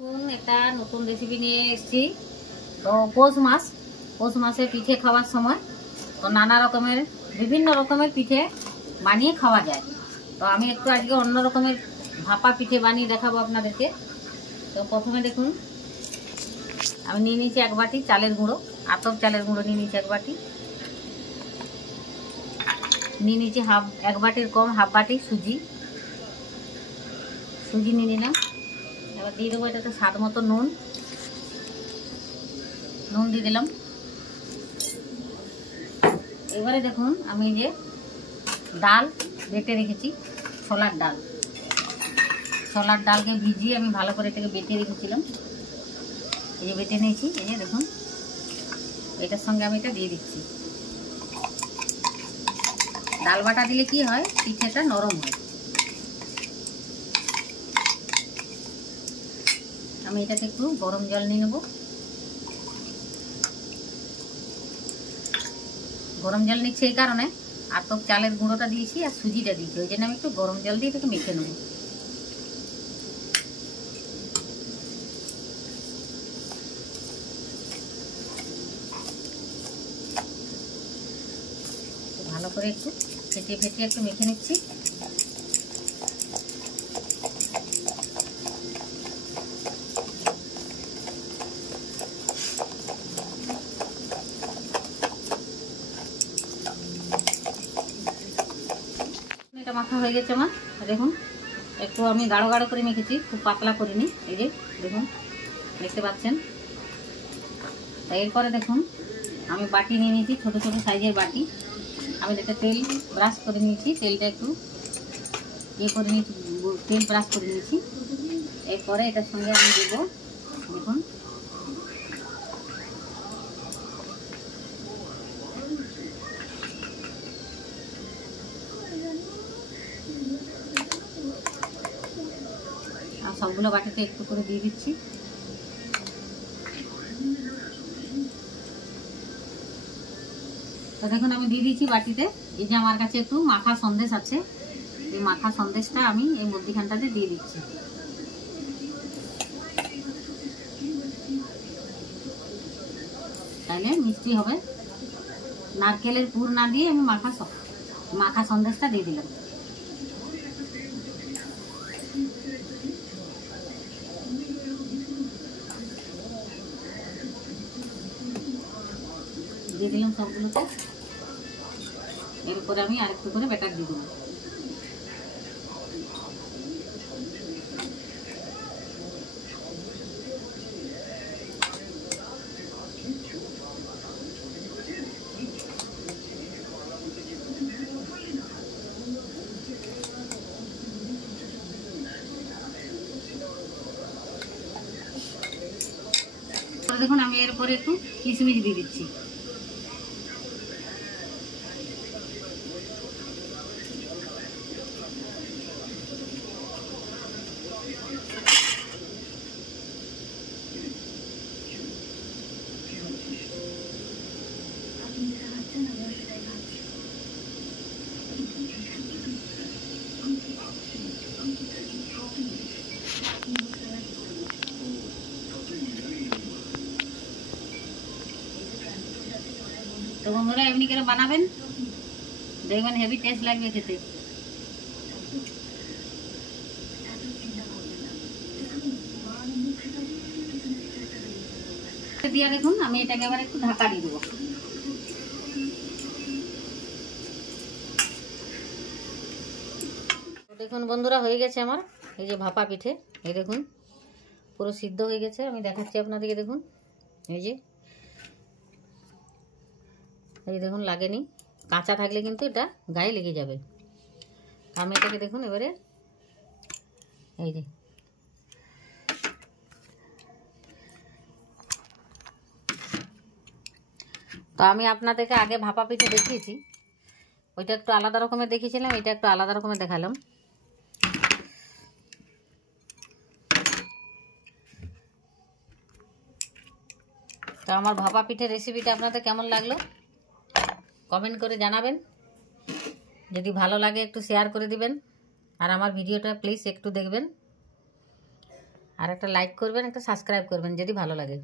একটা নতুন রেসিপি নিয়ে এসেছি। তো পৌষ মাসে পিঠে খাওয়ার সময় তো নানা রকমের বিভিন্ন রকমের পিঠে বানিয়ে খাওয়া যায়। তো আমি একটু আজকে অন্য রকমের ভাপা পিঠে বানিয়ে দেখাবো আপনাদেরকে। তো প্রথমে দেখুন, আমি নিয়ে নিয়েছি এক বাটি চালের গুঁড়ো, আতপ চালের গুঁড়ো নিয়ে নিয়েছি এক বাটি, নিয়ে নিয়েছি এক বাটির কম হাফ বাটি সুজি নিয়ে নিলাম। এবার দিয়ে দেবো এটাতে স্বাদ মতো নুন দিয়ে দিলাম। এবারে দেখুন, আমি যে ডাল বেটে রেখেছি, ছোলার ডালকে ভিজিয়ে আমি ভালো করে এটাকে বেটে রেখেছিলাম। এই যে বেটে নিয়েছি, এই যে দেখুন, এটার সঙ্গে আমি এটা দিয়ে দিচ্ছি। ডাল বাটা দিলে কি হয়, পিঠেটা নরম হয়। আমি এটাকে একটু গরম জল নিয়ে নেব। গরম জল নিচ্ছি এই কারণে, আতপ চালের গুঁড়োটা দিয়েছি আর সুজিটা দিয়েছি, ওই জন্য আমি একটু গরম জল দিয়ে এটাকে মেখে নেব। ভালো করে একটু ফেটিয়ে একটু মেখে নিচ্ছি। এটা মাখা হয়ে গেছে আমার, দেখুন একটু আমি গাঢ় করে মেখেছি, খুব পাতলা করিনি। এই যে দেখুন, দেখতে পাচ্ছেন। এরপরে দেখুন, আমি বাটি নিয়ে নিয়েছি, ছোট ছোট সাইজের বাটি। আমি এটাতে তেল ব্রাশ করে নিয়েছি, তেলটা একটু করে নিয়েছি, তেল ব্রাশ করে নিয়েছি। এরপরে এটার সঙ্গে আমি দেবো, দেখুন আর সবগুলো বাটিতে একটু করে দিয়ে দিচ্ছি। তো দেখুন, আমি দিয়ে দিচ্ছি বাটিতে। এই যে আমার কাছে একটু মাখা সন্দেশ আছে, এই মাখা সন্দেশটা আমি এই মধ্যিখানটাতে দিয়ে দিচ্ছি। তাহলে মিষ্টি হবে। নারকেলের পুর না দিয়ে আমি মাখা সন্দেশটা দিয়ে দিলাম। দিয়ে দিলাম সবগুলোতে। এরপরে আমি আরেকটু করে ব্যাটার দিয়ে দেবো। দেখুন, আমি এরপরে একটু কিশমিশ দিয়ে দিচ্ছি। তো বন্ধুরা, এমনি করে বানাবেন, দেখবেন হেভি টেস্ট লাগবে খেতে। দিয়ে দেখুন, আমি এটাকে আবার একটু ঢাকা দিয়ে দেবো। দেখুন বন্ধুরা, হয়ে গেছে আমার এই যে ভাপা পিঠে। এই দেখুন, পুরো সিদ্ধ হয়ে গেছে। আমি দেখাচ্ছি আপনাদেরকে, দেখুন এই যে দেখুন, লাগেনি। কাঁচা থাকলে কিন্তু এটা গায়ে লেগে যাবে। আমি এটাকে দেখুন এবারে এই যে তো আমি আপনাদেরকে আগে ভাপা পিঠে দেখিয়েছি, ওইটা একটু আলাদা রকমের দেখিয়েছিলাম, এটা একটু আলাদা রকমের দেখালাম। তো আমার ভাপা পিঠে রেসিপিটা আপনাদের কেমন লাগলো কমেন্ট করে জানাবেন। যদি ভালো লাগে একটু শেয়ার করে দিবেন, আর আমার ভিডিওটা প্লিজ একটু দেখবেন। আর একটা লাইক করবেন, একটা সাবস্ক্রাইব করবেন যদি ভালো লাগে।